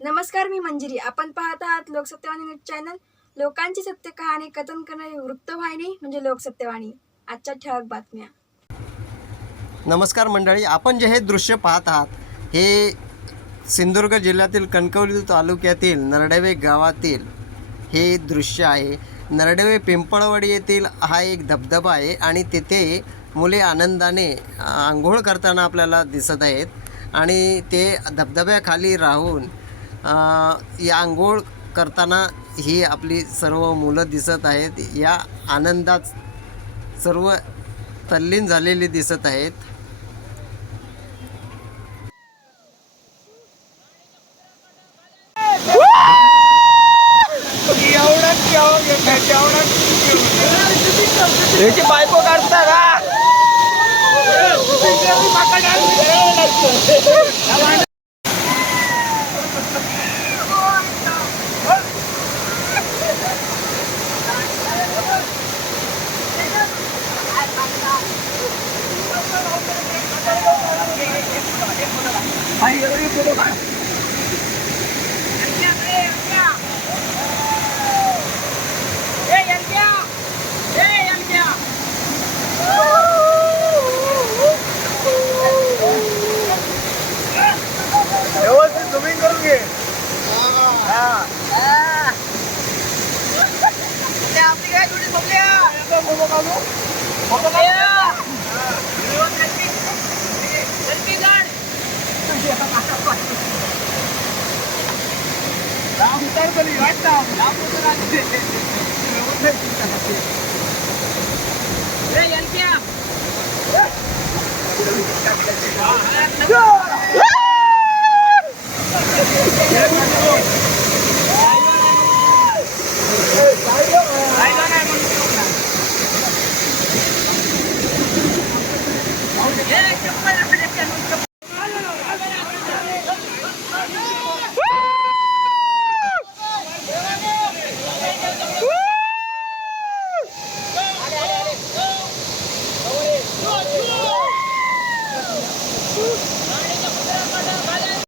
नमस्कार, मी मंजिरी. आपण पाहत आहात लोकसत्यवाणी न्यूज चॅनल. लोकांची सत्य कहाणी कथन करणारी वृत्तवाहिनी म्हणजे लोकसत्यवाणी. आजच्या ठळक बातम्या. नमस्कार मंडळी, आपण जे हे दृश्य पाहत आहात हे सिंधुदुर्ग जिल्ह्यातील कणकवली तालुक्यातील नरडेवे गावातील हे दृश्य आहे. नरडेवे पिंपळवाडी येथील हा एक धबधबा आहे आणि तिथे मुले आनंदाने आंघोळ करताना आपल्याला दिसत आहेत आणि ते धबधब्याखाली राहून या आंघोळ करताना ही आपली सर्व मुलं दिसत आहेत. या आनंदात सर्व तल्लीन झालेली दिसत आहेत. याची बायको काढता का? व्यवस्थित झुमिंग करून घे. आपली काय थोडी बघल्या